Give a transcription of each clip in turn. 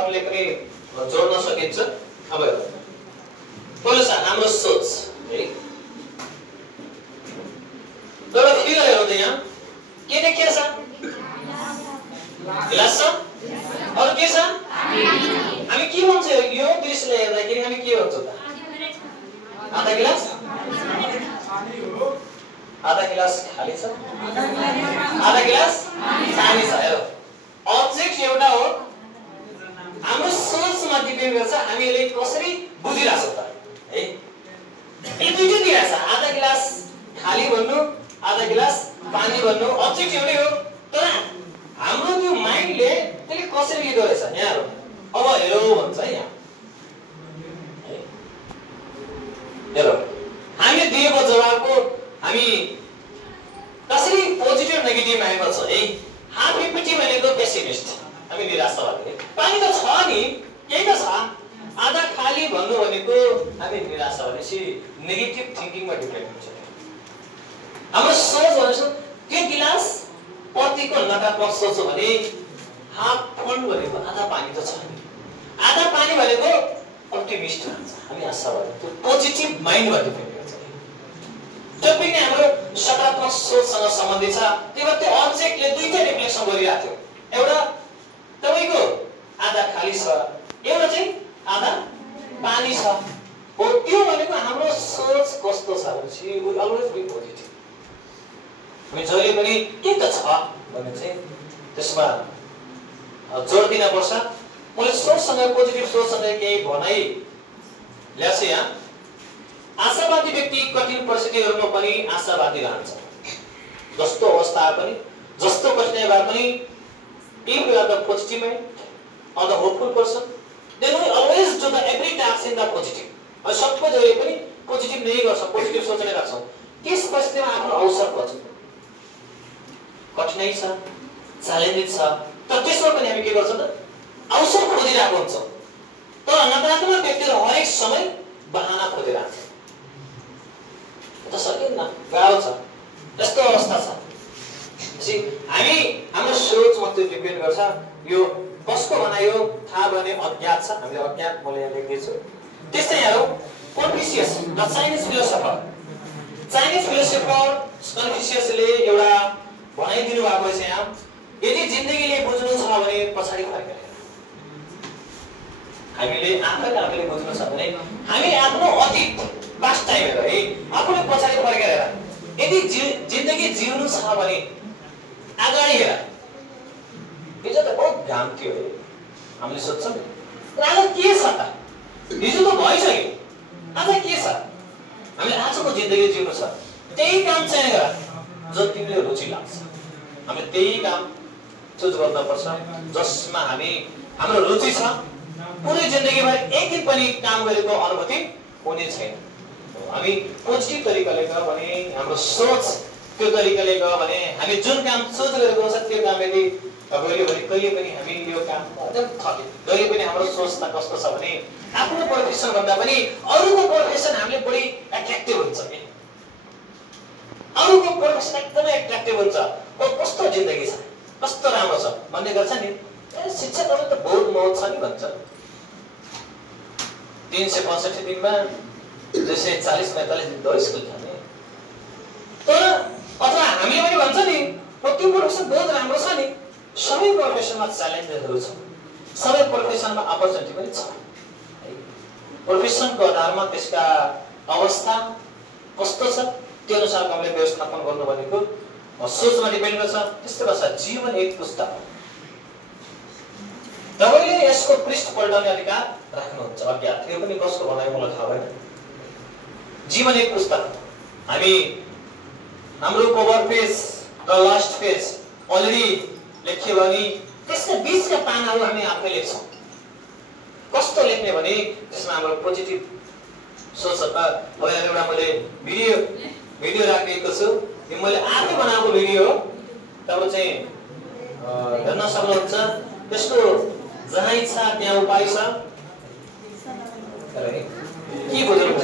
थटले पनि जोड्न सकिन्छ। अब हेरौँ पहिलो छ हाम्रो सोच है। एउटा फिगर हेरौँ त यहाँ के देखिएको छ? गिलास छ। अरू के छ? हामी के भन्छ यो दृश्यले हेर्दाखेरि हामी के भन्छौँ त? आधा गिलास आधा गिलास खाली छ, आधा गिलास पानी छ। हेरौँ अब्जेक्ट एउटा हो, हाम्रो सोचमा डिपेन्ड गर्छ हामी यसले कसरी बुझिरहेको छ त है। यो दुईटै दिएको छ, आधा गिलास खाली भन्नु आधा गिलास पानी भन्नु, अब्जेक्ट एउटै हो तर हाम्रो त्यो माइन्डले त्यसले कसरी लिँदो रहेछ। यहाँ हेरौँ अब हेरौँ भन्छ है। यहाँ हेरौँ हामीले दिएको जवाबको हामी कसरी पोजिटिभ नेगेटिभ आएको छ है। हाफ एम्प्टी भनेको पेसिमिस्ट, हामी निराशावादी। पानी त छ नि, केही त छ। आधा खाली भन्नु भनेको हामी निराशावादी, नेगेटिभ थिङ्किङमा डिपेन्ड हुन्छ। हाम्रो सोच भनेको त्यो गिलास प्रतिको नकारात्मक सोच्यो भने हाफ फुल भनेको आधा पानी त छ नि, आधा पानी भनेको अप्टिमिस्ट हुन्छ, हामी आशावादी। त्यो पोजिटिभ माइन्डमा डिपेन्ड गर्छ। त्यो पनि हाम्रो सकारात्मक सोचसँग सम्बन्धित छ। त्यही भएर त्यो अब्जेक्टले दुईटा रिफ्लेक्सन गरिरहेको थियो, एउटा तपाईको आधा खाली छ, एउटा चाहिँ आधा पानी छ। हो त्यो भनेको हाम्रो सोच कस्तो छ भनेपछि वी अलवेज बी पोजिटिभ। हामी जहिले पनि के त छ भने चाहिँ त्यसमा जोड दिन पर्छ। मैले सोचसँग पोजिटिभ सोचसँग केही भनाइ ल्याएको छु यहाँ। आशावादी व्यक्ति कठिन परिस्थितिहरूमा पनि आशावादी रहन्छ। जस्तो अवस्था आए पनि, जस्तो कठिनाइ भए पनि, if you are the positive mind or the hopeful person, then we always do the every task in the positive. और सबको जहिले पनि पोजिटिभ नै गर्छ, पोजिटिभ सोच नै राख्छौँ। त्यस परिस्थितिमा आफ्नो अवसर खोज्छौँ। कठिनाइ छ, च्यालेन्जेस छ, तर त्यसमा पनि हामी के गर्छौँ त? अवसर खोजिरहेको हुन्छौँ। तर नकारात्मक व्यक्तिले हरेक समय बहाना खोजिरहेको छ। त सकिन्न, गाह्रो छ, यस्तो अवस्था छ। हामी हाम्रो सोचमा त्यो डिपेन्ड गर्छ। यो कसको भनाइ हो थाहा भने अज्ञात छ, हामीले अज्ञात मैले यहाँ लेख्दैछु। त्यस्तै हेरौँ Confucius the Chinese philosopher. Chinese philosopher कन्फ्युसियसले एउटा भनाइ दिनु भएको छ यहाँ, यदि जिन्दगीले बुझ्नु छ भने पछाडि फर्केर हामीले आफैले बुझ्नु छ भने हामी आफ्नो अतीत पास्ट टाइम हेर है, आफूले पछाडि फर्केर हेर। यदि जिन्दगी जिउनु छ भने अगाडि हेर। हिजो त बहुत घाम थियो है, हामीले सोध्छौँ आज के छ त? हिजो त भइसक्यो, आज के छ? हामीले आजको जिन्दगी जिउनु छ, त्यही काम चाहिँ गर जो तिमीले रुचि लाग्छ। हामीले त्यही काम चुज गर्नुपर्छ जसमा हाम्रो रुचि छ। पुरै जिन्दगीभर एक दिन पनि काम गरेको अनुभूति हुने छैन। हामी पोजिटिभ तरिकाले गयो भने, हाम्रो सोच त्यो तरिकाले गयो भने, हामी जुन काम सोच गरेको छ त्यो काम यदि गऱ्यो भने कहिले पनि हामी यो काम अझ थके। जहिले पनि हाम्रो सोच त कस्तो छ भने आफ्नो प्रोफेसन भन्दा पनि अरूको प्रोफेसन हामीले बढी एट्र्याक्टिभ हुन्छ कि अरूको प्रोफेसन एकदमै एट्र्याक्टिभ हुन्छ। ओ कस्तो जिन्दगी छ, कस्तो राम्रो छ भन्ने गर्छ नि। शिक्षा त बहुत मौज छ नि भन्छ। 365 दिनमा 240-45 दिन त स्कुल जाने। तर अथवा हामीले पनि भन्छ नि त्यो प्रोफेसन बहुत राम्रो छ नि। सबै प्रोफेसनमा च्यालेन्जेसहरू छ, सबै प्रोफेसनमा अपर्च्युनिटी पनि छ। प्रोफेसनको आधारमा त्यसका अवस्था कस्तो छ त्यो अनुसार हामीले व्यवस्थापन गर्नु भनेको सोचमा डिपेन्ड गर्छ। त्यस्तो गर्छ जीवन एक पुस्तक हो, तपाईले यसको पृष्ठ पल्टाउने अधिकार राख्नुहुन्छ। अज्ञात यो पनि कसको भनाइ मलाई थाहा भएन। जीवन एक पुस्तक, हामी हाम्रो कभर पेज र लास्ट पेज अलरेडी लेख्यो भने त्यसका बीचका पानाहरू हामी आफै लेख्छौँ। कस्तो लेख्ने भने त्यसमा हाम्रो पोजिटिभ सोचहरुका भएर एउटा मैले भिडियो राखेको छु। यो मैले आफै बनाएको भिडियो हो, तपाईं चाहिँ हेर्न सक्नुहुन्छ। त्यसको जहाँ इच्छा त्यहाँ उपाय छ। के बुझ्नु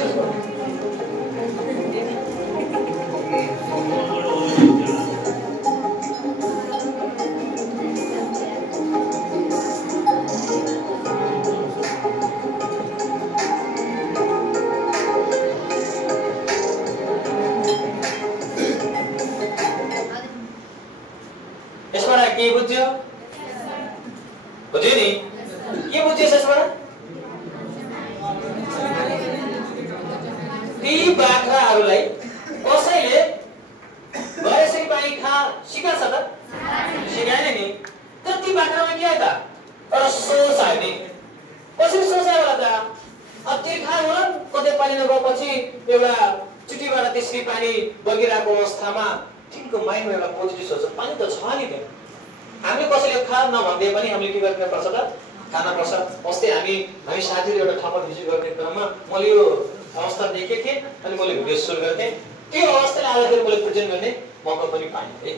तर सोच आयो कसरी सोचायो होला त अब त्यो थाहा होला कतै पानी नगएपछि एउटा चिटीबाट त्यसरी पानी बगिरहेको अवस्थामा तिनको माइन्डमा एउटा पोजिटिभ सोच पानी त छ नि त्यहाँ हामीले कसैले खा नभन्दै पनि हामीले के गर्नुपर्छ त खाना पर्छ अस्ति हामी साथीहरू एउटा ठाउँमा भिजिट गर्ने क्रममा मैले यो अवस्था देखेको थिएँ अनि मैले भिडियो सुरु गरेँ त्यो अवस्थाले आउँदाखेरि मैले प्रेजेन्ट गर्ने मौका पनि पाएँ है